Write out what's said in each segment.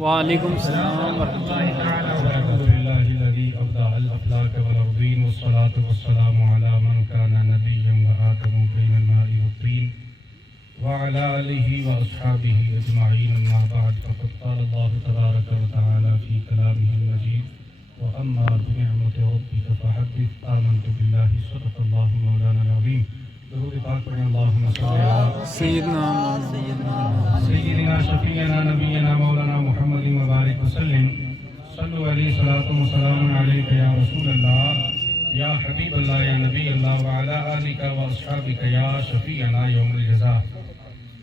وعلیکم السلام ورحمۃ اللہ الحمد لله الذي أبدع الأفلاك والأرضين والصلاة والسلام على من كان نبيا وآدم بين الماء والطين وعلى آله وأصحابه أجمعين أما بعد فقد قال الله تبارك وتعالى في كلامه المجيد وأما بنعمة ربك فحدث آمنت بالله صدق الله مولانا العظيم درود پاک پڑھیں اللهم صل على سيدنا شفيعنا نبينا مولانا محمد وبارك وسلم صلوا عليه صلاة وسلام عليك يا رسول الله يا حبيب الله يا نبي الله وعلى آلك وأصحابك يا شفيعنا يوم الجزاء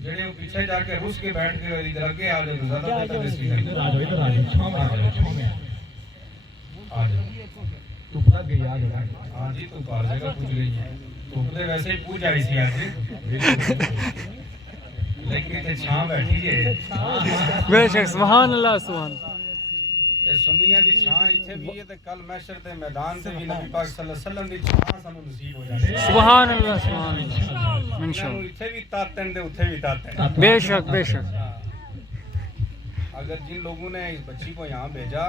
جڑے وہ پیچھے جا کے رس کے بیٹھ کے ادھر آگے آ جائے زیادہ بہتر اس کی ادھر آ جاؤ آ جاؤ تو پھر گئی آ جاؤ ہاں جی تو پار جگہ پوچھ گئی ہے تو پھر ویسے ہی پوچھ آئی سی آج لیکن تے چھاں بیٹھی ہے بے شک سبحان اللہ سبحان اے سنیاں دی چھاں ایتھے بھی ہے تے کل محشر دے میدان تے بھی نبی پاک صلی اللہ علیہ وسلم دی چھاں سانو نصیب ہو جائے سبحان اللہ سبحان اللہ انشاءاللہ ایتھے بھی تاتن دے اوتھے بھی تاتن بے شک بے شک اگر جن لوگوں نے اس بچی کو یہاں بھیجا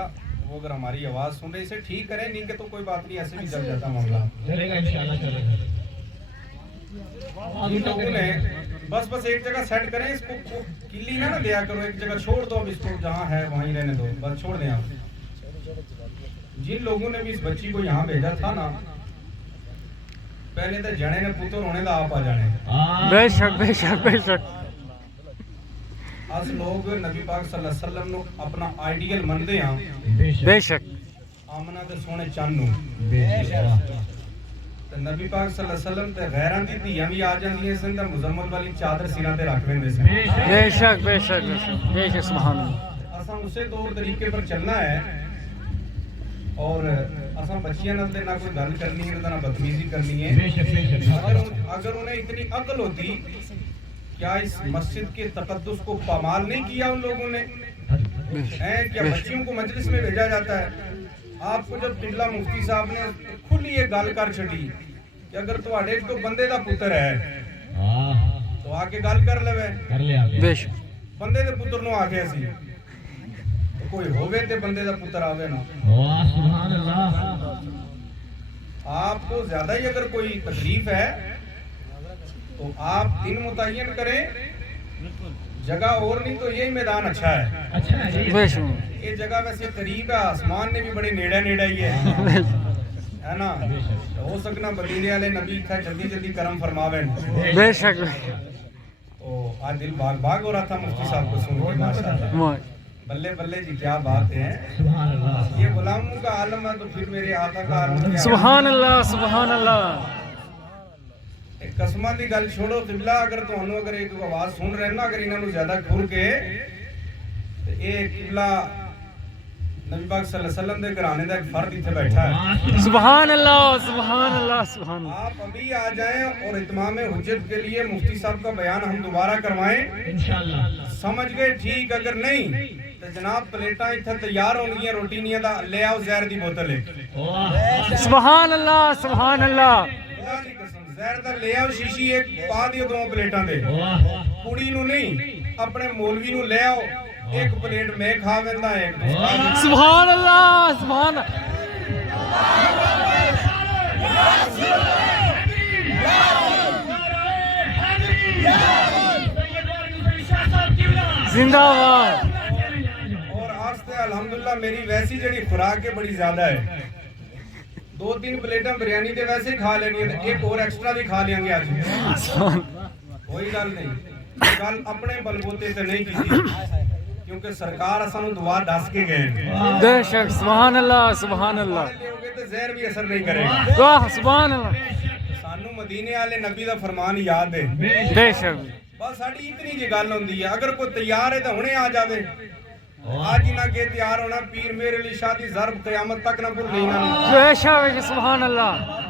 وہ اگر ہماری آواز سن رہے اسے ٹھیک کریں نہیں کہ تو کوئی بات نہیں ایسے بھی چل جاتا معاملہ چلے گا انشاءاللہ چلے گا جن لوگوں نے بس ایک جگہ سیٹ کریں اس کو کلی نہ دیا کرو ایک جگہ چھوڑ دو اب اس کو جہاں ہے وہیں رہنے دو بس چھوڑ دیں آپ جن لوگوں نے بھی اس بچی کو یہاں بھیجا تھا نا پہلے تو جنے نے پتر ہونے دا آپ آ جانے بے شک بے شک بے شک آج لوگ نبی پاک صلی اللہ علیہ وسلم نو اپنا آئیڈیل مندے ہیں بے شک آمنہ دے سونے چانو نبی پاک صلی اللہ علیہ وسلم تے غیران دی دیاں بھی آ جاندی ہیں سندہ مزمل والی چادر سینہ تے رکھ ویندے سے بے شک بے شک بے شک بے شک سبحان اللہ اساں اسے طور طریقے پر چلنا ہے اور اساں بچیاں نال تے نہ کوئی گل کرنی ہے نہ بدتمیزی کرنی ہے اگر انہیں اتنی عقل ہوتی کیا اس مسجد کے تقدس کو پامال نہیں کیا ان لوگوں نے کیا بچیوں کو مجلس میں بھیجا جاتا ہے آپ کو جب قبلہ مفتی صاحب نے کھلی یہ گل کر چھٹی کہ اگر تواڈے کو بندے دا پتر ہے تو آ کے گل کر لے بے شک بندے دے پتر نو آ کے اسی کوئی ہووے تے بندے دا پتر آوے نا سبحان اللہ آپ کو زیادہ ہی اگر کوئی تکلیف ہے تو آپ دن متعین کریں جگہ اور نہیں تو یہی میدان اچھا ہے یہ جگہ ویسے قریب ہے آسمان نے بھی بڑے نیڑے ہی ہے نا ہو سکنا مدینے والے نبی تھا جلدی جلدی کرم فرماویں بے شک تو آج دل باغ باغ ہو رہا تھا مفتی صاحب کو سن کے ماشاءاللہ بلے بلے جی کیا بات ہے یہ غلاموں کا عالم ہے تو پھر میرے آقا کا عالم ہے سبحان اللہ سبحان اللہ قسمہ دی گل چھوڑو قبلہ اگر تو انہوں اگر ایک آواز سن رہے نا اگر انہوں زیادہ کھول کے ایک قبلہ نبی پاک صلی اللہ علیہ وسلم دے گھرانے دا ایک فرد اتھے بیٹھا ہے سبحان اللہ سبحان اللہ سبحان اللہ آپ ابھی آ جائیں اور اتمام حجت کے لیے مفتی صاحب کا بیان ہم دوبارہ کروائیں انشاءاللہ سمجھ گئے ٹھیک اگر نہیں تو جناب پلیٹاں اتھے تیار ہوں گی روٹی نہیں دا لے آؤ زہر دی بوتل ہے سبحان اللہ سبحان اللہ زہر دا لے آؤ شیشی ایک پا دیو دو پلیٹاں دے کڑی نو نہیں اپنے مولوی نو لے آؤ ایک پلیٹ میں کھا ویندا ہے سبحان اللہ سبحان زندہ باد اور آج تے الحمدللہ میری ویسی جڑی خوراک ہے بڑی زیادہ ہے 2-3 پلیٹاں بریانی دے ویسے کھا لینی ہے ایک اور ایکسٹرا بھی کھا لیں گے آج کوئی گل نہیں گل اپنے بلبوتے تے نہیں کی کیونکہ سرکار اسانو دعا دس کے گئے بے شک سبحان اللہ سبحان اللہ زہر بھی اثر نہیں کرے گا سبحان اللہ سانو مدینے والے نبی دا فرمان یاد ہے بے شک بس ساڈی اتنی جی گل ہوندی ہے اگر کوئی تیار ہے تو ہنے آ جاوے آج ہی نہ کہ تیار ہونا پیر میرے لیے شادی ضرب قیامت تک نہ بھول لینا بے شک سبحان اللہ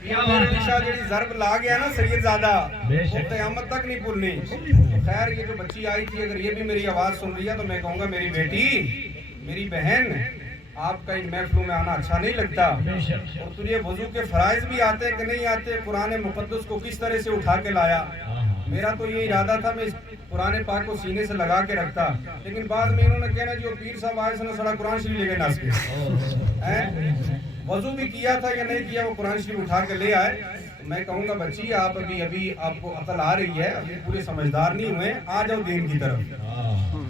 پیر میرے لیے شاہ جڑی ضرب لا گیا نا سید زادہ وہ قیامت تک نہیں بھولنی خیر یہ جو بچی آئی تھی اگر یہ بھی میری آواز سن رہی ہے تو میں کہوں گا میری بیٹی میری بہن آپ کا ان محفلوں میں آنا اچھا نہیں لگتا اور تجھے وضو کے فرائض بھی آتے کہ نہیں آتے قرآن مقدس کو کس طرح سے اٹھا کے لایا میرا تو یہ ارادہ تھا میں اس قرآن پاک کو سینے سے لگا کے رکھتا، لیکن بعد میں انہوں نے کہنا جو پیر صاحب آئے سنا سڑا قرآن شریف لے گئے ناس کے وضو بھی کیا تھا یا نہیں کیا وہ قرآن شریف اٹھا کے لے آئے. میں کہوں گا بچی آپ ابھی آپ کو عقل آ رہی ہے، ابھی پورے سمجھدار نہیں ہوئے، آ جاؤ دین کی طرف.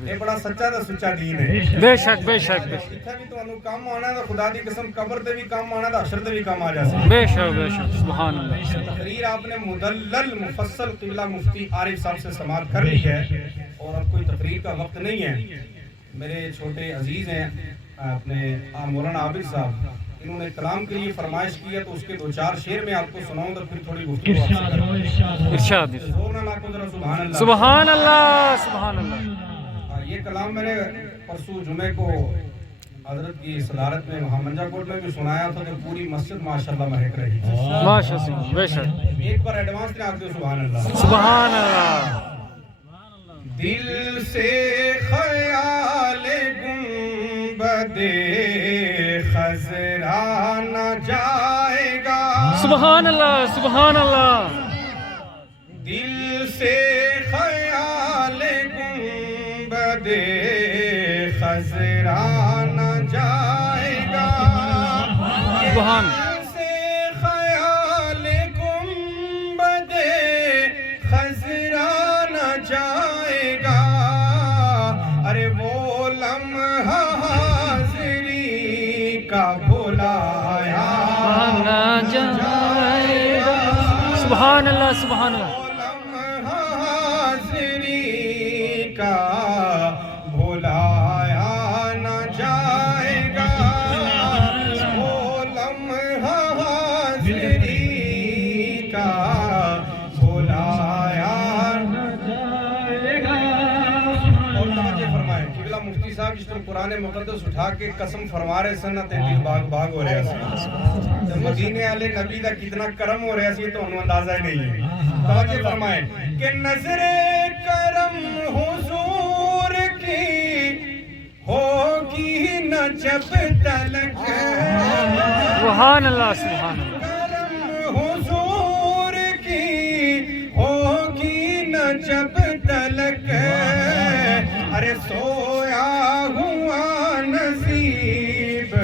یہ بڑا سچا دا سچا دین ہے. بے شک بے شک بے شک اتنا بھی تو کام آنا ہے، خدا دی قسم قبر تے بھی کام آنا ہے، حشر تے بھی کام آ جائے. بے شک سبحان اللہ. تقریر آپ نے مدلل مفصل قبلہ مفتی عارف صاحب سے سماعت کر لی ہے اور اب کوئی تقریر کا وقت نہیں ہے. میرے چھوٹے عزیز ہیں اپنے مولانا عابد صاحب، انہوں نے کلام کے لیے فرمائش کی ہے تو اس کے 2-4 شعر میں آپ کو سناؤں گا، پھر تھوڑی گفتگو آپ سے کروں گا. ارشاد زور نہ لاکھوں ذرا سبحان اللہ. سبحان اللہ سبحان اللہ. یہ کلام میں نے پرسوں جمعے کو حضرت کی صدارت میں وہاں منجا کوٹ میں بھی سنایا تھا تو پوری مسجد ماشاءاللہ مہک رہی تھی. ماشاءاللہ بے شک. ایک بار ایڈوانس میں آپ کو سبحان اللہ. سبحان اللہ. دل سے خیال گنبد خضرا نہ جائے گا. سبحان اللہ سبحان اللہ. دل سے خیال گنبد خضرا نہ جائے گا. سبحان. دل سے خیال گنبد خضرا نہ جائے گا. ارے وہ لمحہ حاضری کا بلایا نہ جائے گا. سبحان اللہ سبحان اللہ. حاضری کا بھلایا نہ جائے گا. وہ لمحہ حاضری کا بھلایا نہ جائے گا. اور توجہ فرمائیں قبلہ مفتی صاحب جس طرح قرآن مقدس اٹھا کے قسم فرما رہے سن تے دل باغ باغ ہو رہا سی. مدینے والے نبی دا کتنا کرم ہو رہا سی تو انہوں اندازہ ہی نہیں ہے. توجہ فرمائیں کہ نظر کرم حضور کی ہوگی نہ جب تلک. سبحان اللہ سبحان اللہ. کرم حضور کی ہوگی نہ جب تلک. ارے سویا ہوا نصیب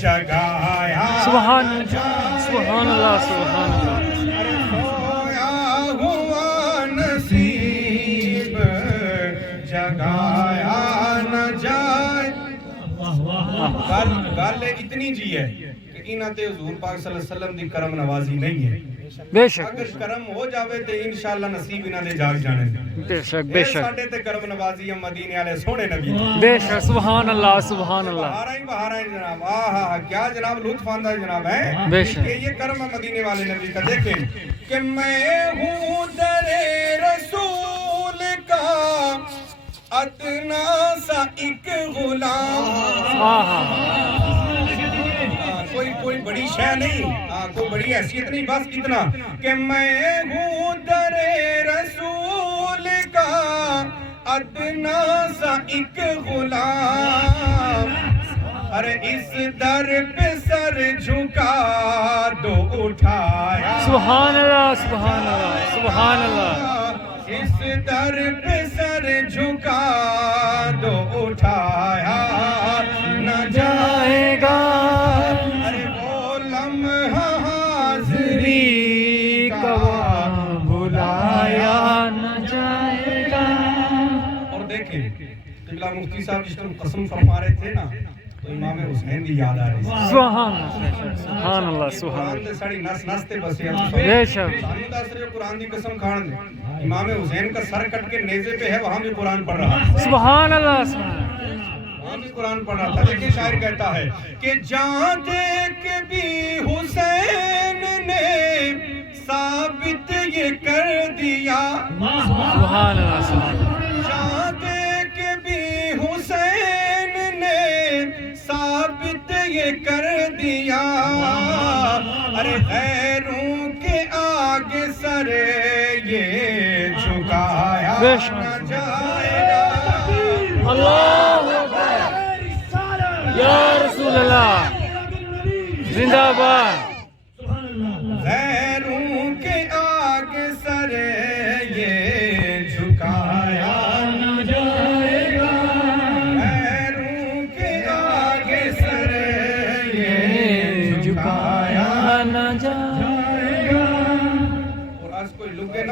جگایا. سبحان اللہ سبحان اللہ سبحان اللہ. ارے سویا ہوا نصیب جگایا نہ جائے. گل اتنی جی ہے کہ انہاں تے حضور پاک صلی اللہ علیہ وسلم دی کرم نوازی نہیں ہے. بے شک اگر کرم ہو جاوے تے انشاءاللہ نصیب انہاں دے جاگ جانے. بے شک بے شک ساڈے تے کرم نوازی ہے مدینے والے سونے نبی دی. بے شک. سبحان اللہ سبحان اللہ. بہارا ہی جناب. آہا کیا جناب لطف آندہ ہے جناب ہے. بے شک. کہ یہ کرم ہے مدینے والے نبی کا. دیکھیں کہ میں ہوں در رسول کا ادنا سا ایک غلام. کوئی بڑی شے نہیں، کوئی بڑی حیثیت نہیں، بس اتنا کہ میں ہوں در رسول کا ادنا سا ایک غلام. ارے اس در پہ سر جھکا دو اٹھایا. سبحان اللہ سبحان اللہ سبحان اللہ. اس در پہ سر جھکا دو اٹھایا نہ جائے گا. ارے وہ لمحہ حاضری کا بلایا نہ جائے گا. اور دیکھیں قبلہ مفتی صاحب جس طرح قسم فرما رہے تھے نا تو امام حسین دی یاد آ رہی ہے. سبحان اللہ سبحان اللہ سبحان قرآن اللہ. دے ساڑی نس نس تے بسے بے شک. سانو دس رہے قرآن دی قسم کھان دے. امام حسین کا سر کٹ کے نیزے پہ ہے وہاں بھی قرآن پڑھ رہا ہے. سبحان اللہ سبحان اللہ. وہاں بھی قرآن پڑھ رہا تھا. لیکن شاعر کہتا ہے کہ جان دے کے بھی حسین نے ثابت یہ کر دیا. سبحان اللہ سبحان اللہ. جان دے کے بھی حسین نے ثابت یہ کر دیا. ارے غیروں کے آگے سر یہ جھکایا نہ جائے گا. اللہ اکبر. یا رسول اللہ زندہ باد. غیروں کے آگے سر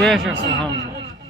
بے شک سبحان اللہ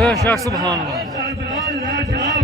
بے شک سبحان اللہ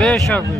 بے شک بے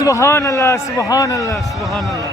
سبحان اللہ سبحان اللہ سبحان اللہ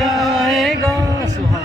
جائے گا سبحان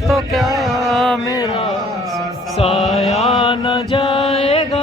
تو کیا میرا سایہ نہ جائے گا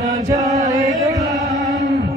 نہ جائے گا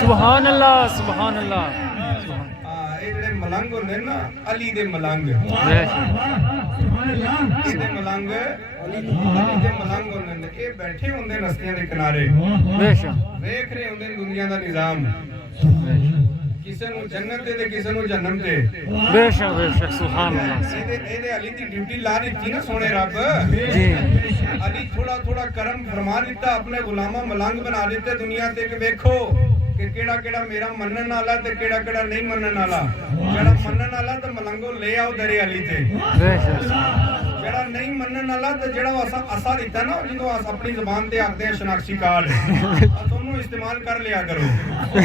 سبحان اللہ سبحان اللہ ਇਹ ਜਿਹੜੇ ਮਲੰਗ ਹੁੰਦੇ ਨਾ ਅਲੀ ਦੇ ਮਲੰਗ بے شک ਇਹਦੇ ਮਲੰਗ ਅਲੀ ਦੇ ਮਲੰਗ ਹੁੰਦੇ ਨੇ ਇਹ ਬੈਠੇ ਹੁੰਦੇ ਰਸਤਿਆਂ ਦੇ ਕਿਨਾਰੇ بے شک ਵੇਖ ਰਹੇ ਹੁੰਦੇ ਨੇ ਦੁਨੀਆ ਦਾ ਨਿਜ਼ਾਮ بے شک ਕਿਸੇ ਨੂੰ ਜੰਨਤ ਤੇ ਕਿਸੇ ਨੂੰ ਜਹੰਨਮ ਤੇ بے شک بے شک سبحان اللہ ਇਹਦੇ ਅਲੀ ਦੀ ਡਿਊਟੀ ਲਾ ਦਿੱਤੀ ਨਾ ਸੋਹਣੇ ਰੱਬ جی ਅਲੀ ਥੋੜਾ ਥੋੜਾ ਕਰਮ ਫਰਮਾ ਦਿੱਤਾ ਆਪਣੇ ਗੁਲਾਮਾਂ ਮਲੰਗ ਬਣਾ ਦਿੱਤੇ ਦੁਨੀਆ ਤੇ ਕਿ ਵੇਖੋ ਕਿ ਕਿਹੜਾ ਕਿਹੜਾ ਮੇਰਾ ਮੰਨਣ ਵਾਲਾ ਤੇ ਕਿਹੜਾ ਕਿਹੜਾ ਨਹੀਂ ਮੰਨਣ ਵਾਲਾ ਜਿਹੜਾ ਮੰਨਣ ਵਾਲਾ ਤੇ ਮਲੰਗੋ ਲੈ ਆਓ ਦਰੇ ਅਲੀ ਤੇ بے شک ਜਿਹੜਾ ਨਹੀਂ ਮੰਨਣ ਵਾਲਾ ਤੇ ਜਿਹੜਾ ਅਸਾ ਦਿੱਤਾ ਨਾ ਜਦੋਂ ਅਸ ਆਪਣੀ ਜ਼ੁਬਾਨ ਤੇ ਆਖਦੇ ਆ ਸ਼ਨਾਖਤੀ ਕਾਰਡ ਤੁਹਾਨੂੰ ਇਸਤੇਮਾਲ ਕਰ ਲਿਆ ਕਰੋ بے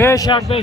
بے شک بے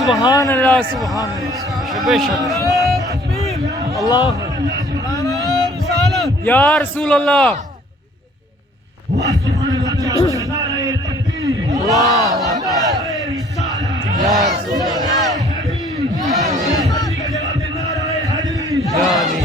سبحان اللہ سبحان اللہ بے شک اللہ یا رسول اللہ اللہ یا رسول اللہ یا علی یا علی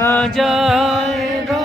نہ جائے گا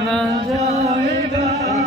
نہ جائے گا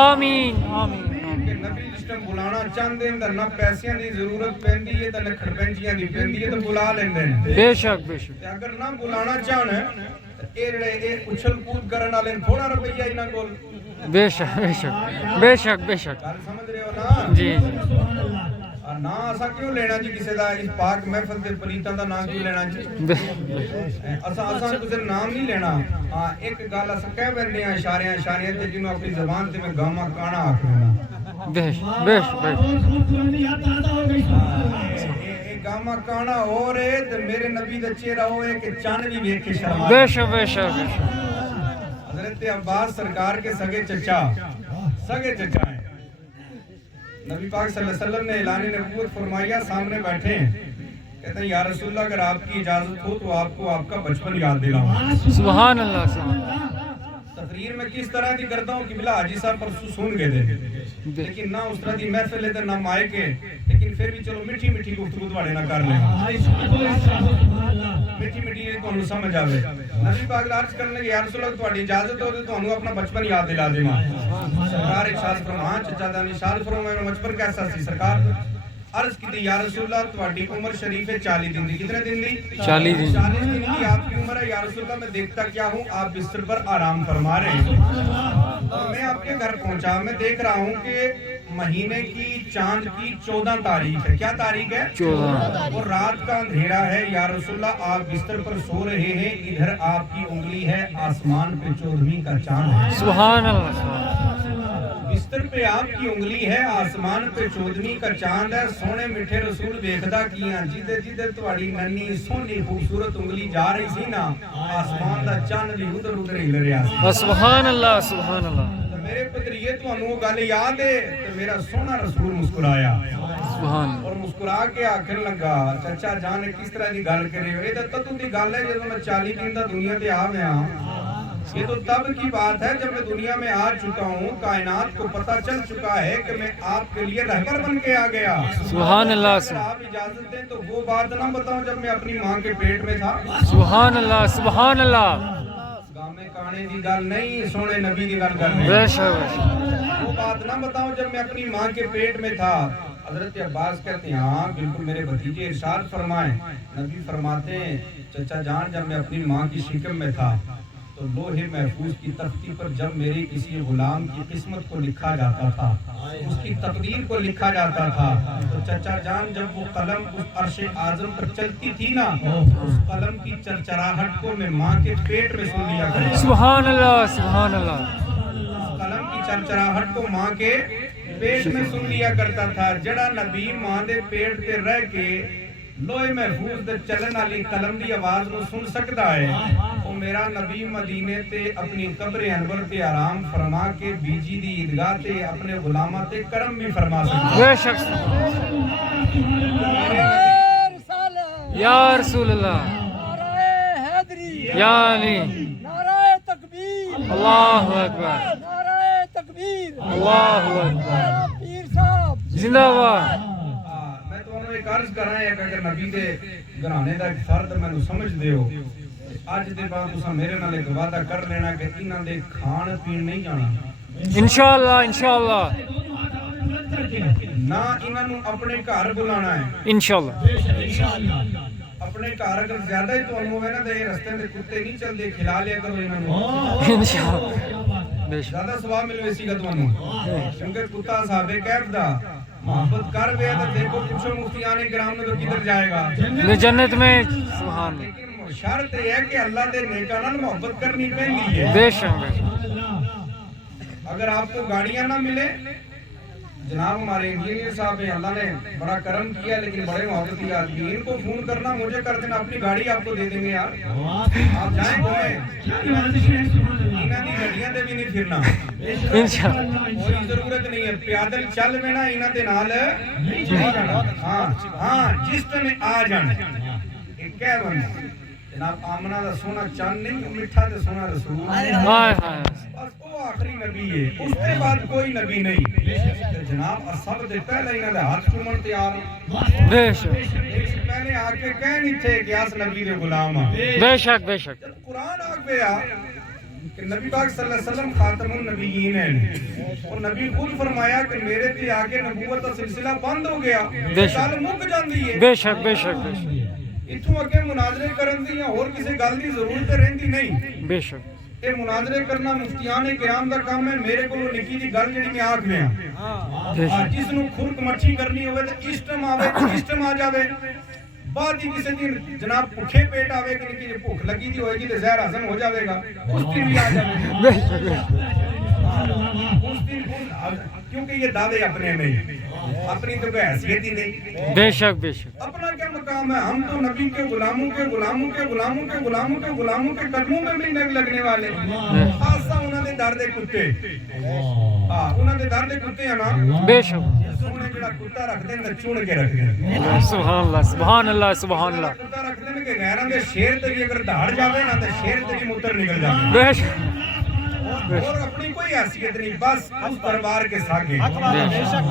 آمین آمین کہ نبی جس ٹائم بلانا چاہتے ہیں نہ پیسیاں دی ضرورت پیندی ہے تے نہ کھڑپنجیاں دی پیندی ہے تے بلا لیندے ہیں بے شک بے شک تے اگر نہ بلانا چاہن اے جڑے اے اچھل کود کرن والے تھوڑا روپیہ انہاں کول بے شک بے شک بے شک بے شک گل سمجھ رہے ہو نا جی جی اور نہ اسا کیوں لینا جی کسی دا اس پاک محفل تے پلیتاں دا نام کیوں لینا جی اسا کسی نام نہیں لینا ہاں ایک گل اسا کہہ بندے ہیں اشاریاں تے جنوں اپنی زبان تے میں گاما کانا آکھنا بے شک بے شک بے شک گاما کانا ہو رہے تو میرے نبی دا چہرہ ہوئے کہ چاند بھی ویکھ کے شرما بے شک بے شک بے شک حضرت عباس سرکار کے سگے چچا ہیں نبی پاک صلی اللہ علیہ وسلم نے اعلان نبوت فرمایا سامنے بیٹھے ہیں کہتے ہیں یا رسول اللہ اگر آپ کی اجازت ہو تو آپ کو آپ کا بچپن یاد دلاؤں سبحان اللہ سبحان اللہ تو تقریر میں کس طرح کی کرتا ہوں کہ بلا حاجی صاحب پرسوں سن گئے تھے لیکن نہ اس طرح کی محفل ہے نہ مائکے لیکن پھر بھی چلو میٹھی میٹھی گفتگو تواڈے نال کر لیں میٹھی میٹھی یہ تانوں سمجھ آوے نبی پاک عرض کرنے لگے یا رسول اللہ تواڈی اجازت ہو تو تانوں اپنا بچپن یاد دلا دیواں سرکار ارشاد فرمایا چچا دانی ارشاد فرمایا بچپن کیسا سی سرکار عرض کی تھی یا رسول اللہ تواڈی عمر شریف ہے 40 دن دی کتنے دن دی 40 دن 40 دن کی آپ کی عمر ہے یا رسول اللہ میں دیکھتا کیا ہوں آپ بستر پر آرام فرما رہے ہیں اور میں آپ کے گھر پہنچا میں دیکھ رہا ہوں کہ مہینے کی چاند کی 14 تاریخ ہے کیا تاریخ ہے 14 اور رات کا اندھیرا ہے یا رسول اللہ آپ بستر پر سو رہے ہیں ادھر آپ کی انگلی ہے آسمان پہ 14ویں کا چاند ہے سبحان اللہ بستر پہ آپ کی انگلی ہے آسمان پہ 14ویں کا چاند ہے سونے میٹھے رسول ویکھدا کیاں جدے جدے تواڈی ننی سونی خوبصورت انگلی جا رہی سی نا آسمان دا چاند بھی ادھر ادھر ہل رہا سی سبحان اللہ سبحان اللہ میرے پتریے تانوں وہ گل یاد ہے تے میرا سونا رسول مسکرایا سبحان اور مسکرا کے آکھن لگا چچا جان کس طرح دی گل کرے ہو اے تے تدوں دی گل ہے جدوں میں 40 دن دا دنیا تے آ گیا یہ تو تب کی بات ہے جب میں دنیا میں آ چکا ہوں کائنات کو پتہ چل چکا ہے کہ میں آپ کے لیے رہبر بن کے آ گیا سبحان اللہ اگر آپ اجازت دیں تو وہ بات نہ بتاؤں جب میں اپنی ماں کے پیٹ میں تھا سبحان اللہ سبحان اللہ گامے کانے دی گل نہیں سونے نبی دی گل کر رہے بے شک وہ بات نہ بتاؤں جب میں اپنی ماں کے پیٹ میں تھا حضرت عباس کہتے ہیں ہاں بالکل میرے بھتیجے ارشاد فرمائیں نبی فرماتے ہیں چچا جان جب میں اپنی ماں کی شکم میں تھا تو لوح محفوظ کی تختی پر جب میری کسی غلام کی قسمت کو لکھا جاتا تھا اس کی تقدیر کو لکھا جاتا تھا تو چچا جان جب وہ قلم اس عرش اعظم پر چلتی تھی نا اس قلم کی چرچراہٹ کو میں ماں کے پیٹ میں سن لیا کرتا سبحان اللہ سبحان اللہ قلم کی چرچراہٹ کو ماں کے پیٹ میں سن لیا کرتا تھا جڑا نبی ماں دے پیٹ تے رہ کے لوہے محفوظ دے چلن والی قلم دی آواز نو سن سکتا ہے وہ میرا نبی مدینے تے اپنی قبر انور تے آرام فرما کے بیجی دی عیدگاہ تے اپنے غلاماں تے کرم بھی فرما سکتا ہے بے شک یا رسول اللہ یا علی اللہ اکبر اللہ اکبر زندہ باد ایک عرض کر رہے ہیں کہ اگر نبی دے گھرانے دا ایک فرد میں نو سمجھ دے ہو اج دے بعد تساں میرے نال ایک وعدہ کر لینا کہ انہاں دے کھان پین نہیں جانا انشاءاللہ انشاءاللہ نہ انہاں نو اپنے گھر بلانا ہے انشاءاللہ اپنے گھر اگر زیادہ ہی تانوں ہوے نا تے رستے دے کتے نہیں چلدے کھلا لیا کرو انہاں نو انشاءاللہ بے شک زیادہ ثواب ملے سی گا تانوں کیونکہ کتا صاحب کہف دا محبت کر گیا تو دیکھو پوچھو مفتیان کرام نے تو کدھر جائے گا جنت میں سبحان اللہ لیکن شرط یہ ہے کہ اللہ دے نیکاں نال محبت کرنی پہنی ہے بے شک اگر آپ کو گاڑیاں نہ ملے جناب ہمارے انجینئر صاحب ہیں اللہ نے بڑا کرم کیا لیکن بڑے محبتی آدمی ان کو فون کرنا مجھے کر دینا اپنی گاڑی آپ کو دے دیں گے یار آپ جائیں گھومیں انہاں دی گڈیاں تے بھی نہیں پھرنا انشاءاللہ کوئی ضرورت نہیں ہے پیادل چل میں نا انہاں دے نال ہاں ہاں جس میں آ جان ایک کہہ بندہ جناب آمنہ دا سونا چاند نہیں مٹھا تے سونا رسول ہائے ہائے بس وہ آخری نبی ہے اس کے بعد کوئی نبی نہیں جناب سب دے پہلے انہاں دے ہاتھ چومن تیار بے شک پہلے آ کے کہہ نہیں تھے کہ اس نبی دے غلام ہاں بے شک بے شک جب قرآن آ گیا کہ نبی پاک صلی اللہ علیہ وسلم خاتم النبیین ہیں اور نبی خود فرمایا کہ میرے تے آگے نبوت کا سلسلہ بند ہو گیا گل مک جاندی ہے بے شک بے شک بے شک اتھوں اگے مناظرے کرن دی یا اور کسی گل دی ضرورت رہندی نہیں بے شک یہ مناظرے کرنا مفتیان کرام دا کام ہے میرے کو نکی دی گل جڑی میں آکھ لیا جس نو خرک مچھی کرنی ہوئے تو اسٹم آوے تو اسٹم آ جاوے بعد ہی کسی دن جناب بھوکے پیٹ آوے کہ نکی بھوک لگی دی ہوئے گی تو زہر ہضم ہو جاوے گا اس دن بھی آ جاوے بے شک اس دن کیونکہ یہ دعوے اپنے نہیں اپنی تو کوئی حیثیت ہی نہیں بے شک بے شک اپنا کیا مقام ہے ہم تو نبی کے غلاموں کے غلاموں کے غلاموں کے غلاموں کے غلاموں کے قدموں میں بھی نہیں لگنے والے خاصا انہوں نے در دے کتے انہوں نے در دے کتے ہیں نا بے شک سونے جڑا کتا رکھ دیں گے چون کے رکھ دیں سبحان اللہ سبحان اللہ سبحان اللہ کتا رکھ دیں کہ غیران دے شیر تے بھی اگر دھاڑ جاوے نا تو شیر تے بھی متر نکل جاوے بے شک اور اور اپنی کوئی حیثیت نہیں، بس اس دربار کے ساگے۔ بے شک۔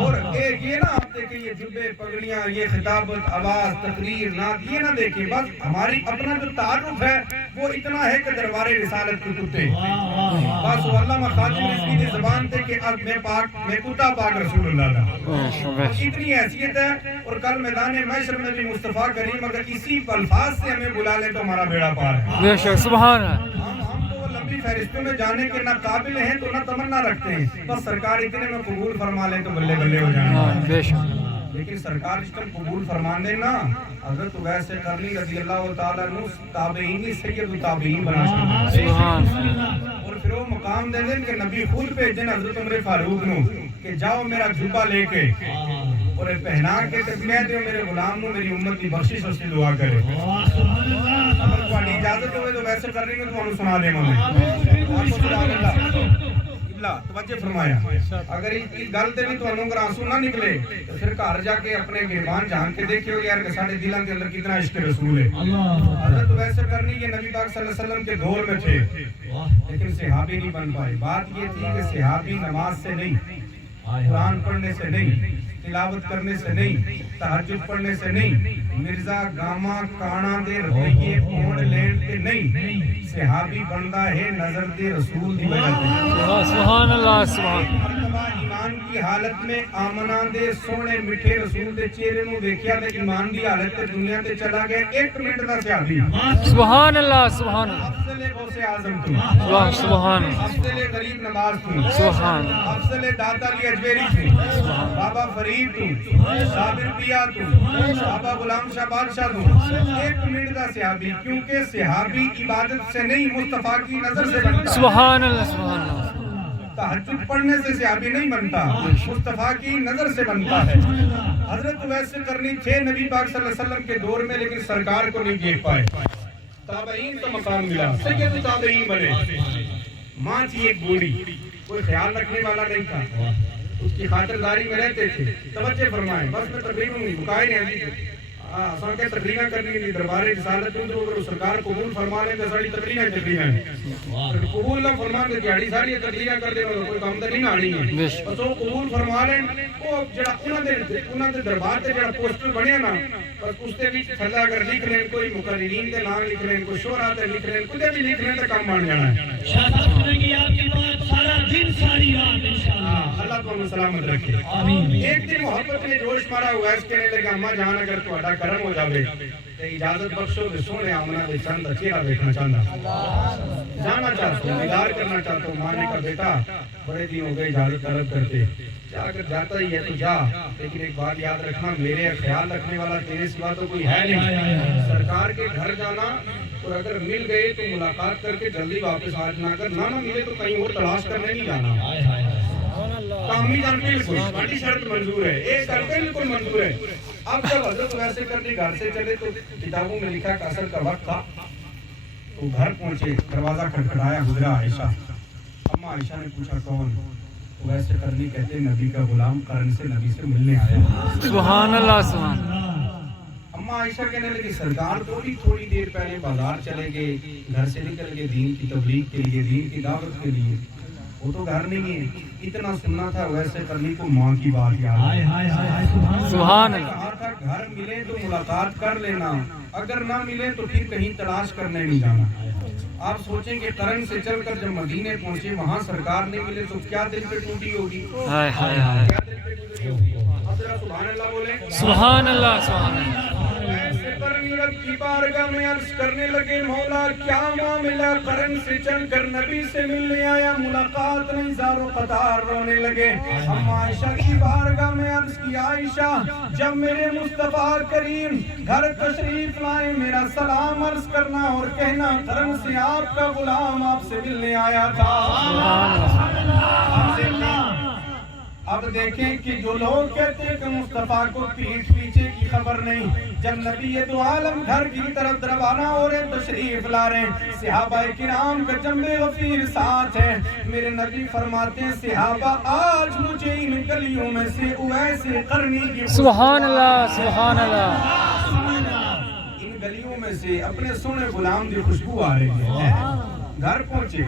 اور یہ نہ آپ دیکھیں یہ جبے پگڑیاں، یہ خطابت، آواز، تقریر، نعت، یہ نہ دیکھیں، بس ہماری اپنا جو تعارف ہے وہ اتنا ہے کہ دربار رسالت کے کتے، بس وہ علامہ خادم رضوی کی زبان تھے کہ اب میں کتا پاک رسول اللہ دا، اتنی حیثیت ہے۔ اور کل میدان محشر میں بھی مصطفیٰ کریم اگر اسی الفاظ سے ہمیں بلا لیں تو ہمارا بیڑا پار ہے۔ بے شک، سبحان اللہ۔ ہم تو لمبی فہرستوں میں جانے کے نہ قابل ہیں تو نہ تمنا رکھتے ہیں، بس سرکار اتنے میں قبول فرما لیں تو بلے بلے ہو جائیں۔ بے شک۔ لیکن سرکار اس ٹائم قبول فرمان دے نا، حضرت اویس قرنی رضی اللہ تعالیٰ عنہ تابعین سید التابعین بنا سکتے، اور پھر وہ مقام دے دیں کہ نبی خود بھیجن حضرت عمر فاروق نو کہ جاؤ میرا جھبا لے کے اور پہنا کے تسمیہ دیو میرے غلام نو میری امت کی بخشش اس کی دعا کرے۔ اگر تھوڑی اجازت ہوئے تو ویسے کرنی میں تمہیں سنا دے اللہ توجہ فرمایا۔ اگر اس گل تے بھی تانوں اگر آنسو نہ نکلے تو پھر گھر جا کے اپنے گریبان جان کے دیکھیو یار کہ ساڈے دلاں کے اندر کتنا عشق رسول ہے۔ حضرت ویسے کرنی یہ نبی پاک صلی اللہ علیہ وسلم کے دور میں تھے لیکن صحابی نہیں بن پائے۔ بات یہ تھی کہ صحابی نماز سے نہیں، قرآن پڑھنے سے نہیں، تلاوت کرنے سے نہیں، تہجد پڑھنے سے نہیں، مرزا گاما کانا دے روپیے پونڈ لین کے نہیں، صحابی بندہ ہے نظر دے رسول دی وجہ سے۔ سبحان اللہ، سبحان مرتبہ ایمان کی حالت میں آمنہ دے سونے مٹھے رسول دے چہرے نو دیکھیا تے ایمان دی حالت تے دنیا تے چلا گیا، ایک منٹ دا صحابی۔ سبحان اللہ، سبحان اللہ، افضل غوث اعظم تو، سبحان اللہ، افضل غریب نواز تو، سبحان اللہ، افضل داتا علی اجمیری تو، بابا فرید تو، صابر پیا تو، بابا غلام شاہ بادشاہ تو، ایک منٹ دا صحابی، کیونکہ صحابی عبادت سے نہیں مصطفیٰ کی نظر سے بنتا۔ سبحان اللہ، سبحان اللہ، تہجد پڑھنے سے صحابی نہیں بنتا، مصطفیٰ کی نظر سے بنتا ہے۔ حضرت ویسے کرنی تھے نبی پاک صلی اللہ علیہ وسلم کے دور میں لیکن سرکار کو نہیں دیکھ پائے۔ تابعین کا مقام ملا، سید تابعین بنے۔ ماں تھی ایک بوڑھی، کوئی خیال رکھنے والا نہیں تھا، اس کی خاطرداری میں رہتے تھے۔ توجہ فرمائیں، بس میں تقریباً بکائے نہیں ہیں آسان کے تقریریں کرنی نہیں، دربار رسالت میں تو سرکار قبول فرما لیں تو ساری تقریریں ہیں، قبول نہ فرمان تو دیہڑی ساری تقریریں کر دیں کوئی کام تو نہیں آنی ہے، بس وہ قبول فرما لیں۔ وہ جڑا انہاں دے دربار تے جڑا پوسٹر بنیا نا، بس اس تے وچ تھلے اگر لکھ لیں کوئی مقررین دے نام لکھ لیں، کوئی شعراء تے لکھ لیں، کتے بھی لکھ لیں تو کام بن جانا ہے۔ اللہ تمہیں سلامت رکھے۔ ایک دن محبت نے جوش مارا ہوا اس کہنے لگا اماں جان اگر تہاڈا کرم ہو جاوے تے اجازت بخشو تے سونے آمنہ دے چند چہرہ دیکھنا چاہتا، جانا چاہتا ہوں، دیدار کرنا چاہتا ہوں۔ ماں نے کہا بیٹا بڑے دن ہو گئے اجازت طلب کرتے، اگر جاتا ہی ہے تو جا، لیکن ایک بات یاد رکھنا میرے خیال رکھنے والا تیرے سوا تو کوئی ہے نہیں۔ سرکار کے گھر جانا اور اگر مل گئے تو ملاقات کر کے جلدی واپس آ جانا، اگر نہ ملے تو کہیں اور تلاش کرنے نہیں جانا۔ کامی جان بالکل باقی شرط منظور ہے، ایک کرتے بالکل منظور ہے۔ اب جب حضرت ویسے کرنی گھر سے چلے تو کتابوں میں لکھا کہ عصر کا وقت تھا تو گھر پہنچے، دروازہ کھٹکھٹایا، گزرا عائشہ۔ اماں عائشہ نے پوچھا کون؟ ویسے کرنی کہتے نبی کا غلام قرن سے نبی سے ملنے آیا۔ سبحان اللہ، سبحان اللہ۔ اماں عائشہ کہنے لگی سرکار تو بھی تھوڑی دیر پہلے بازار چلے گئے، گھر سے نکل گئے دین کی تبلیغ کے لیے، دین کی دعوت کے لیے، وہ تو گھر نہیں ہے۔ اتنا سننا تھا ویسے کرنی کو ماں کی بات یاد ہے، سبحان اللہ۔ کہا تھا گھر ملے تو ملاقات کر لینا، اگر نہ ملے تو پھر کہیں تلاش کرنے نہیں جانا۔ آپ سوچیں کہ قرن سے چل کر جب مدینے پہنچے وہاں سرکار نہیں ملے تو کیا دل پہ ٹوٹی ہوگی، کیا دل پہ ٹوٹی ہوگی۔ اب ذرا سبحان اللہ بولیں، سبحان اللہ، سبحان اللہ۔ ایسے کرنی رب کی بارگاہ میں عرض کرنے لگے مولا کیا معاملہ، قرن سے چل کر نبی سے ملنے آیا، ملاقات نہیں، زار و قطار رونے لگے۔ اما عائشہ کی بارگاہ میں عرض کی عائشہ جب میرے مصطفیٰ کریم گھر تشریف لائے میرا سلام عرض کرنا اور کہنا قرن سے آپ کا غلام آپ سے ملنے آیا تھا۔ اب دیکھیں کہ جو لوگ کہتے ہیں کہ مصطفیٰ کو پیٹھ پیچھے کی خبر نہیں، جب نبی دو عالم گھر کی طرف روانہ ہو رہے تشریف لا رہے ہیں، صحابہ کرام کا جنبے غفیر ساتھ ہے، میرے نبی فرماتے ہیں صحابہ آج مجھے ان گلیوں میں سے اویس قرنی کی سبحان اللہ، سبحان اللہ۔ ان گلیوں میں سے اپنے سونے غلام کی خوشبو آ رہی ہے۔ گھر پہنچے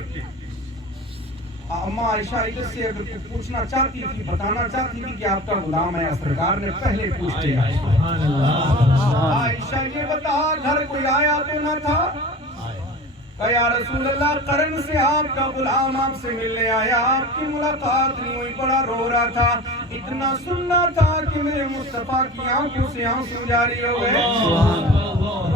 اما عائشہ ادھر سے اگر کچھ پوچھنا چاہتی تھی، بتانا چاہتی تھی کہ آپ کا غلام ہے، سرکار نے پہلے پوچھ لیا عائشہ یہ بتا گھر کوئی آیا تو نہ تھا؟ کہ یا رسول اللہ قرن سے آپ کا غلام آپ سے ملنے آیا، آپ کی ملاقات نہیں ہوئی، بڑا رو رہا تھا، اتنا سننا تھا کہ میرے مصطفیٰ کی آنکھوں سے آنسو جاری ہو گئے،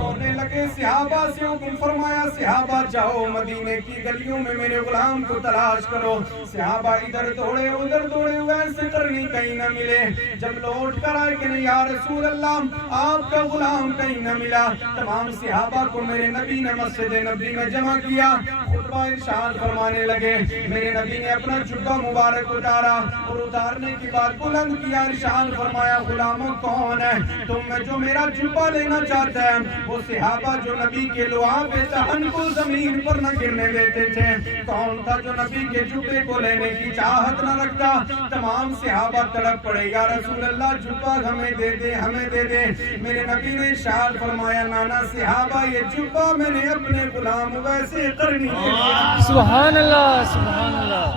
رونے لگے۔ صحابہ سے حکم فرمایا صحابہ جاؤ مدینے کی گلیوں میں میرے غلام کو تلاش کرو۔ صحابہ ادھر دوڑے ادھر دوڑے، ویسے کرنی کہیں نہ ملے۔ جب لوٹ کر آئے کہ نہیں یا رسول اللہ آپ کا غلام کہیں نہ ملا، تمام صحابہ کو میرے نبی نے مسجد نبی میں جمع کیا، خطبہ ارشاد فرمانے لگے۔ میرے نبی نے اپنا جبہ مبارک اتارا اور اتارنے کی بات بلند کیا، ارشاد فرمایا غلاموں کون ہے تم میں جو میرا جبہ لینا چاہتا ہے؟ وہ صحابہ جو نبی کے لعاب دہن کو زمین پر نہ گرنے دیتے تھے، کون تھا جو نبی کے جبے کو لینے کی چاہت نہ رکھتا؟ تمام صحابہ تڑپ پڑے، یا رسول اللہ جبہ ہمیں دے دے ہمیں دے دے۔ میرے نبی نے ارشاد فرمایا نانا صحابہ یہ جبہ میں نے اپنے غلام ویسے کرنی ہے، سبحان اللہ سبحان اللہ،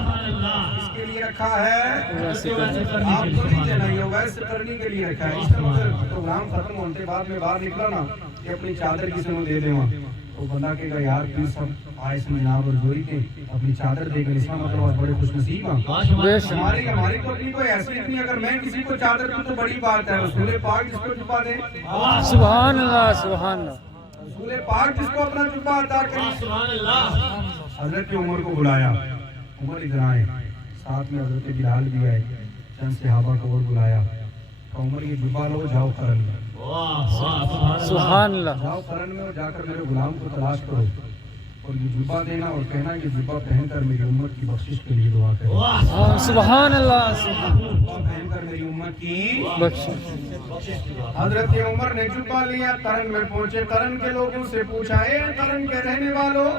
اس کے لیے رکھا ہے، آپ کو نیچے نہیں ہو ویسے کرنی کے لیے رکھا ہے۔ اس طرح پروگرام ختم ہونے بعد میں باہر نکلا نا کہ اپنی چادر کسی کو دے دے، وہاں وہ بندہ کہے گا یار پلیز سب آئے اس میں جناب اور جوئی کے اپنی چادر دے کر، اس کا مطلب آج بڑے خوش نصیب ہیں۔ ہماری تو اپنی کوئی حیثیت نہیں، اگر میں کسی کو چادر دوں تو بڑی بات ہے، رسول پاک جس کو جبہ دے، سبحان اللہ سبحان اللہ، رسول پاک جس کو اپنا جبہ عطا کرے۔ حضرت عمر کو بلایا، عمر ادھر آئے، ساتھ میں حضرت بلال بھی آئے، چند صحابہ کو اور بلایا، عمر یہ جبہ لو جاؤ قرن میں، سبحان اللہ، جاؤ قرن میں اور جا کر میرے غلام کو تلاش کرو اور یہ جبہ دینا اور کہنا کہ جبہ پہن کر میری امت کی بخشش کے لیے دعا کرو، سبحان اللہ سبحان جبہ پہن کر میری امت کی بخشش۔ حضرت عمر نے جبہ لیا، قرن میں پہنچے، قرن کے لوگوں سے پوچھا اے قرن کے رہنے والوں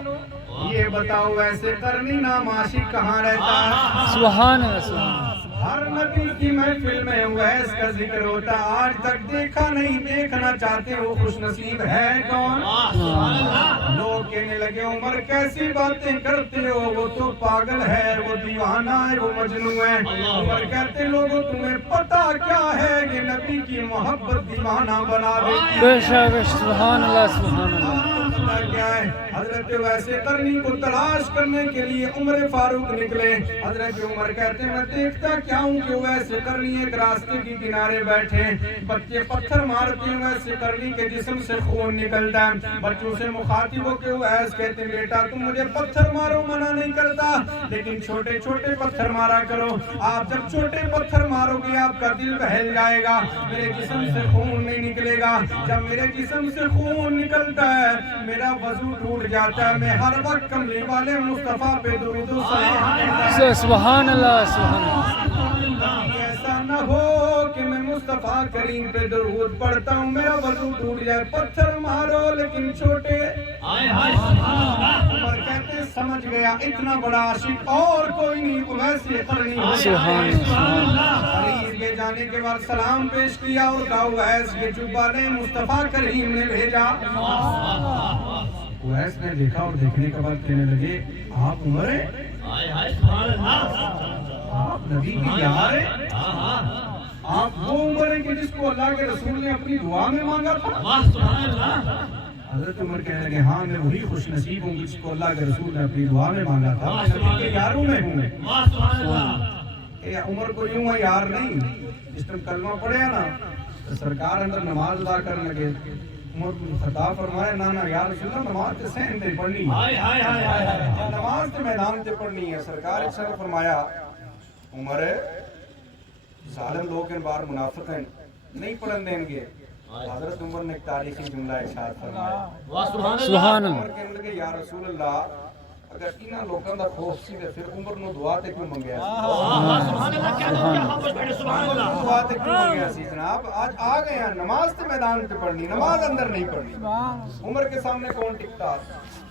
یہ بتاؤ ویسے قرنی نام عاشق کہاں رہتا ہے؟ سبحان اللہ سبحان اللہ، ہر نبی کی محفل میں اویس کا ذکر ہوتا، آج تک دیکھا نہیں، دیکھنا چاہتے ہو، خوش نصیب ہے کون؟ لوگ کہنے لگے عمر کیسی باتیں کرتے ہو، وہ تو پاگل ہے، وہ دیوانہ ہے، وہ مجنون ہے۔ عمر کہتے لوگوں تمہیں پتہ کیا ہے کہ نبی کی محبت دیوانہ بنا دیتی ہے، بے شک سبحان اللہ سبحان اللہ، کیا ہے؟ حضرت ویسے کرنی کو تلاش کرنے کے لیے عمر فاروق نکلے۔ حضرت عمر کہتے میں دیکھتا کیا ہوں کہ ویسے کرنی ایک راستے کی کنارے بیٹھے، بچے پتھر مارتے ہیں، ویسے کرنی کے جسم سے خون نکلتا ہے، بچوں سے مخاطب ہو کے ویسے کہتے ہیں بیٹا تم مجھے پتھر مارو، منع نہیں کرتا لیکن چھوٹے چھوٹے پتھر مارا کرو، آپ جب چھوٹے پتھر مارو گے آپ کا دل بہل جائے گا، میرے جسم سے خون نہیں نکلے گا، جب میرے جسم سے خون نکلتا ہے میرا وضو ٹوٹ جاتا ہے، میں ہر وقت کملی والے مصطفیٰ پہ درود و سلام، سبحان اللہ سبحان اللہ، ایسا نہ ہو کہ میں مصطفیٰ کریم پہ درود پڑھتا ہوں میرا وضو ٹوٹ جائے، پتھر مارو لیکن چھوٹے۔ عمر کہتے سمجھ گیا اتنا بڑا عاشق اور کوئی نہیں، ویسے قرنی قریب کے جانے کے بعد سلام پیش کیا اور کہا اویس یہ جبہ نے مصطفیٰ کریم نے بھیجا۔ اویس نے دیکھا اور دیکھنے کے بعد کہنے لگے آپ عمر ہیں، آپ نبی کی پیار ہیں، آپ وہ عمر ہیں کہ جس کو اللہ کے رسول نے اپنی دعا میں مانگا تھا؟ حضرت عمر کہنے لگے ہاں میں وہی خوش نصیب ہوں جس کو اللہ کے رسول نے اپنی دعا میں مانگا تھا، میں نبی کے یاروں میں ہوں۔ کہ عمر کو یوں ہے یار نہیں، جس طرح کلمہ پڑھے نا تو سرکار اندر نماز ادا کرنے لگے، عمر کو خطاب فرمایا نانا یا رسول اللہ نماز تے سہن تے پڑھنی ہے، نماز تے میدان تے پڑھنی ہے۔ سرکار ارشاد فرمایا عمر ظالم لوگ ان بار منافق ہیں نہیں پڑھن دیں گے۔ حضرت عمر نے ایک تاریخی جملہ ارشاد فرمایا، سبحان عمر کہنے لگے یا رسول اللہ اگر انہاں لوگوں دا خوف سی تے پھر عمر نو دعا تے کیوں منگیا سی؟ دعا تے کیوں منگیا سی جناب؟ آج آ گئے ہیں نماز تے میدان تے پڑھنی، نماز اندر نہیں پڑھنی۔ عمر کے سامنے کون ٹکتا؟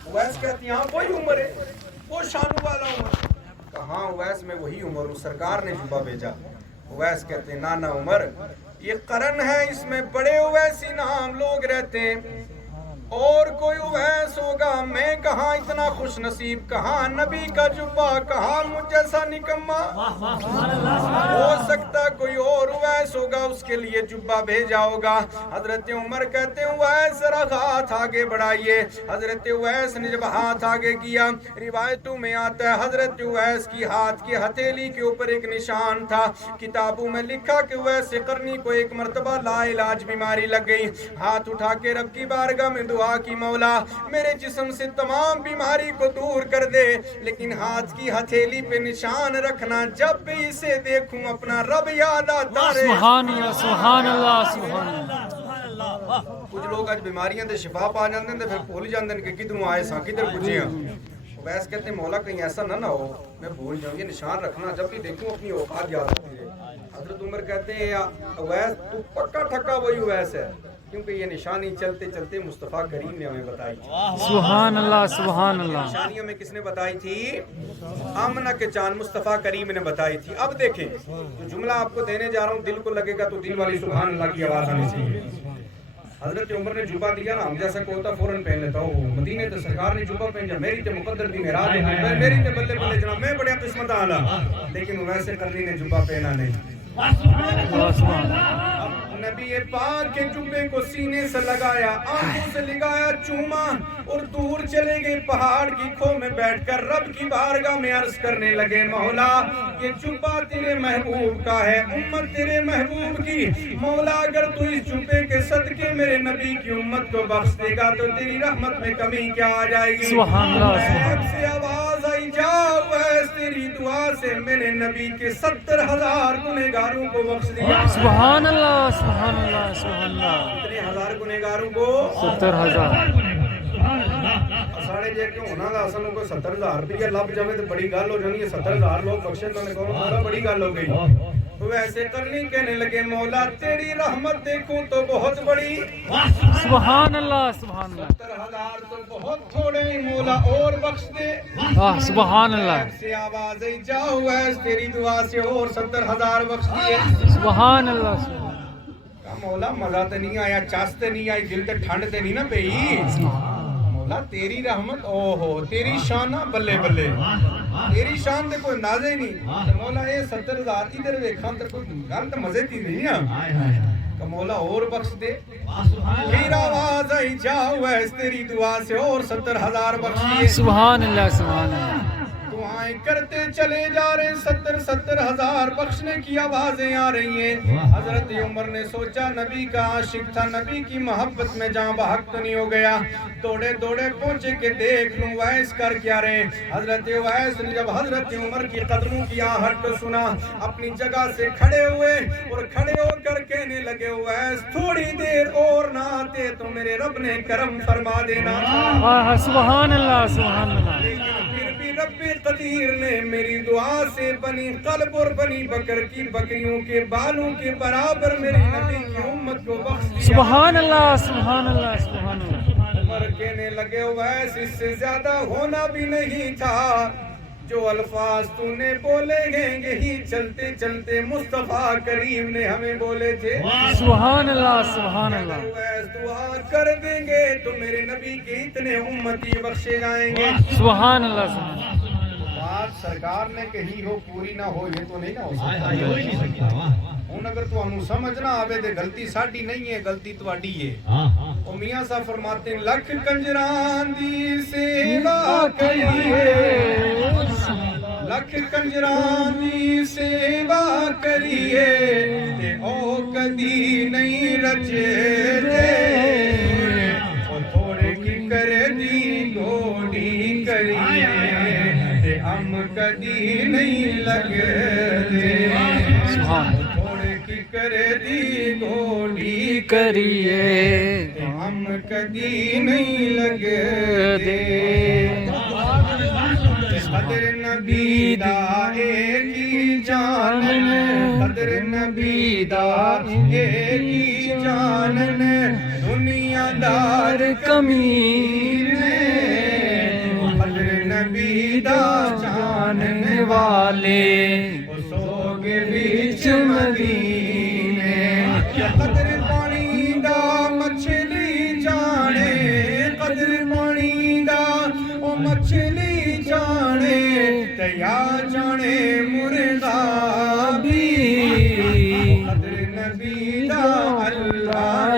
اویس کہتی ہاں وہی عمر ہے، وہ شانو والا عمر۔ کہاں اویس میں وہی عمر ہوں، سرکار نے جبہ بھیجا۔ اویس کہتے ہیں نانا عمر یہ قرن ہے، اس میں بڑے اویسی نام لوگ رہتے ہیں اور کوئی اویس ہوگا میں کہاں اتنا خوش نصیب, کہاں نبی کا جبہ, کہاں مجھ جیسا نکما. ہو سکتا کوئی اور اویس ہوگا اس کے لیے جبہ بھیجا ہوگا. حضرت عمر کہتے ہیں اویس ذرا ہاتھ آگے بڑھائیے. حضرت اویس نے جب ہاتھ آگے کیا, روایتوں میں آتا ہے حضرت اویس کی ہاتھ کی ہتھیلی کے اوپر ایک نشان تھا. کتابوں میں لکھا کہ اویس قرنی کو ایک مرتبہ لا علاج بیماری لگ گئی. ہاتھ اٹھا کے رب کی بارگاہ میں دعا کی, مولا میرے جسم سے تمام بیماری کو دور کر دے, لیکن ہاتھ کی ہتھیلی پہ نشان رکھنا, جب بھی اسے دیکھوں اپنا رب یاد آتا رہے. سبحان اللہ سبحان اللہ سبحان اللہ. کچھ لوگ آج بیماریاں دے شفا پا جاندے ہیں پھر بھول جاندے ہیں کہ کدھروں آئے ساں کدھر پہنچے ہیں. ویس کہتے ہیں مولا کہیں ایسا نہ ہو میں بھول جاؤں, یہ نشان رکھنا جب بھی دیکھوں اپنی اوقات یاد آتی ہے. حضرت عمر کہتے ہیں یا اویس تو پکا ٹھکا وہی اویس ہے, کیونکہ یہ نشانی چلتے چلتے مصطفیٰ کریم نے ہمیں بتائی تھی. سبحان اللہ سبحان اللہ. نشانی ہمیں کس نے بتائی تھی؟ آمنہ کے چاند مصطفیٰ کریم نے بتائی تھی. اب دیکھیں جو جملہ آپ کو دینے جا رہا ہوں دل کو لگے گا تو دل والی سبحان اللہ کی آواز آنی چاہیے. حضرت عمر نے جبہ دیا نا, ہم جیسا کوئی ہوتا فوراً پہن لیتا ہوں. مدینے تے سرکار نے جبہ پہن جا, میری تے مقدر دی معراج ہے, میری تے بلے بلے جناب میں بڑے قسمت آلا, لیکن ویسے کرنی نے جبہ پہنا نہیں. نبی پاک کے جبے کو سینے سے لگایا, آنکھوں سے لگایا چوما, اور دور چلے گئے پہاڑ کی کھو میں بیٹھ کر رب کی بارگاہ میں عرض کرنے لگے, مولا یہ جبہ تیرے محبوب کا ہے, امت تیرے محبوب کی. مولا اگر تو اس جبے کے صدقے میرے نبی کی امت کو بخش دے گا تو تیری رحمت میں کمی کیا آ جائے گی. سبحان اللہ. غیب سے آواز آئی, جاؤ ایس تیری دعا سے میرے نبی کے 70,000 گنہگاروں کو بخش دیا. سبحان اللہ سبحان اللہ سبحان اللہ. کتنے ہزار گنہگاروں کو؟ 70,000. ساڑھے جے کیوں ہونا دا اصل کو 70,000 روپیہ لب جاوے تو بڑی گل ہو جانی ہے. 70,000 لوگ بخشے تو نے کہا بڑی گل ہو گئی. ویسے کرنی کہنے لگے, مولا تیری رحمت دیکھوں تو بہت بڑی. سبحان اللہ سبحان اللہ. 70,000 تو بہت تھوڑے, مولا اور بخش دے. سبحان اللہ. سے آواز آئی, جاؤ ایس تیری دعا سے اور 70,000 بخش دیے. سبحان اللہ. مولا مزہ تے نہیں آیا, چاس تے نہیں آئی, دل تے ٹھنڈ تے نہیں نا پئی. مولا تیری رحمت او ہو, تیری شانہ بلے بلے, تیری شان تے کوئی اندازہ ہی نہیں. مولا یہ 70,000 ادھر ویکھاں تے کوئی گل تے مزے دی نہیں ہے کہ مولا اور بخش دے. پھر آواز آئی, جاؤ ایس تیری دعا سے اور 70,000 بخشیے. سبحان اللہ سبحان اللہ. دعائیں کرتے چلے جا رہے, 70,000 بخشنے کی آوازیں آ رہی ہیں. حضرت عمر نے سوچا نبی کا عاشق تھا, نبی کی محبت میں جہاں بحق تو نہیں ہو گیا. دوڑے دوڑے پہنچے کہ دیکھ لوں ویس کر کیا رہے. حضرت ویس نے جب حضرت عمر کی قدموں کی آہٹ کو سنا, اپنی جگہ سے کھڑے ہوئے اور کھڑے ہو کر کہنے لگے, ویس تھوڑی دیر اور نہ آتے تو میرے رب نے کرم فرما دینا تھا. سبحان اللہ سبحان اللہ. لیکن پھر بھی رب قدیر نے میری دعا سے بنی قلب اور بنی بکر کی بکریوں کے بالوں کے برابر میری نبی کی امت کو بخش دیا. سبحان اللہ سبحان اللہ سبحان اللہ. عمر کہنے لگے, ویس اس سے زیادہ ہونا بھی نہیں تھا. جو الفاظ تو نے بولے ہیں یہی چلتے چلتے مصطفیٰ کریم نے ہمیں بولے تھے. سبحان اللہ سبحان اللہ. ویس دعا کر دیں گے تو میرے نبی کے اتنے امتی بخشے جائیں گے. سبحان اللہ سبحان اللہ. بات سرکار نے کہی ہو پوری نہ ہو یہ تو نہیں نہ ہو سکتا. ہوں اگر تو ہم سمجھنا آوے دے غلطی ساڈی نہیں ہے, غلطی تواڈی ہے. او میاں صاحب فرماتے ہیں, لکھ کنجران دی سیوا کریے, لکھ کنجران دی سیوا کریے, تے او کدی نہیں رچے دے, او تھوڑے کی کر دی گوڑی کریے, تے ہم کدی نہیں لگے. تھوڑے کی کر دی گوڑی کریے, ہم کدی نہیں لگے دے. قدر نبی دا ایک ہی جانن, قدر نبی دا ایک ہی جانن, دنیا دار کمین, قدر نبی دا جانن والے سوگ بیچ مدینے. قدر پانی دا مچھلی جانے,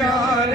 4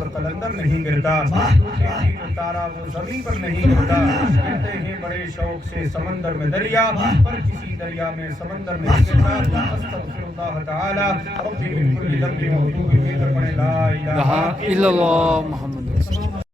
پر قلندر نہیں گرتا، جو تارا وہ زمین پر نہیں گرتا، کہتے ہیں بڑے شوق سے سمندر میں دریا، پر کسی دریا میں سمندر نہیں گرتا۔ استغفر اللہ تعالی ربی من کل ذنب و اتوب الیہ، پڑھیں لا الہ الا اللہ محمد رسول اللہ۔